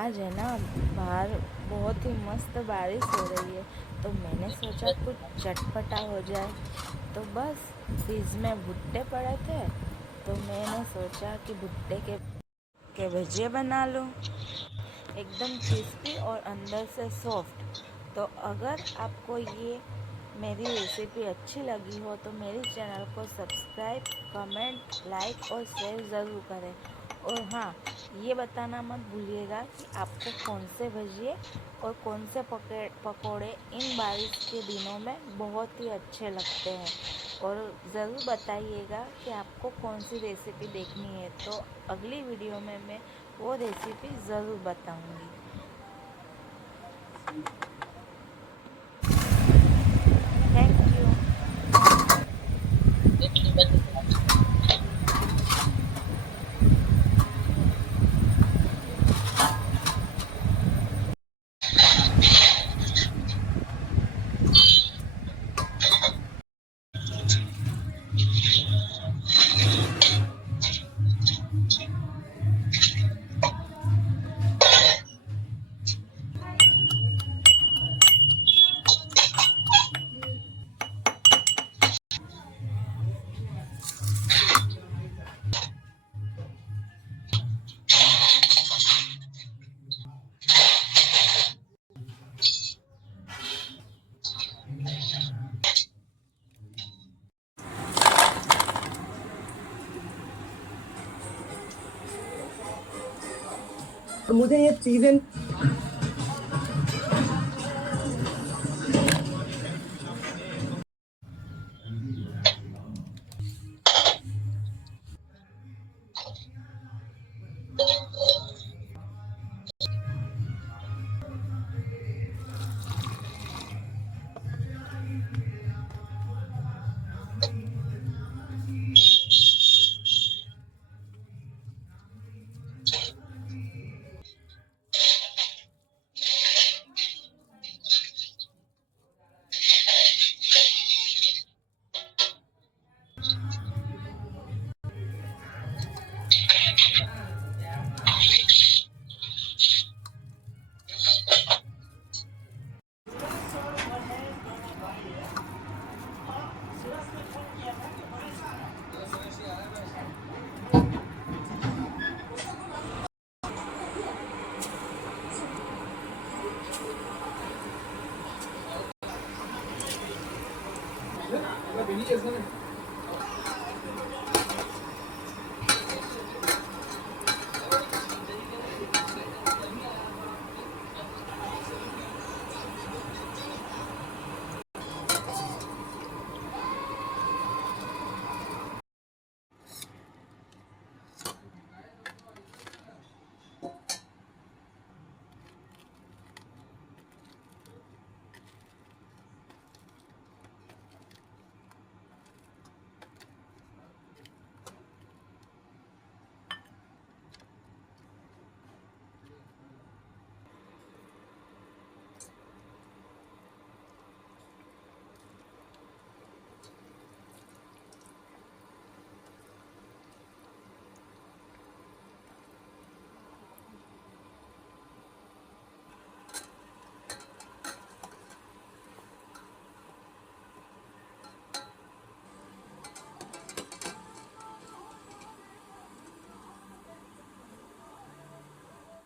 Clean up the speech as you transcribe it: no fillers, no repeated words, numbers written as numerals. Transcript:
आज है ना बाहर बहुत ही मस्त बारिश हो रही है, तो मैंने सोचा कुछ चटपटा हो जाए। तो बस फ्रिज में भुट्टे पड़े थे, तो मैंने सोचा कि भुट्टे के भजिए बना लूँ, एकदम क्रिस्पी और अंदर से सॉफ्ट। तो अगर आपको ये मेरी रेसिपी अच्छी लगी हो तो मेरे चैनल को सब्सक्राइब, कमेंट, लाइक और शेयर ज़रूर करें। और हाँ, ये बताना मत भूलिएगा कि आपको कौन से भजिए और कौन से पकोड़े इन बारिश के दिनों में बहुत ही अच्छे लगते हैं। और ज़रूर बताइएगा कि आपको कौन सी रेसिपी देखनी है, तो अगली वीडियो में मैं वो रेसिपी ज़रूर बताऊंगी। Thank you. तो मुझे ये चीजें beni yazalım.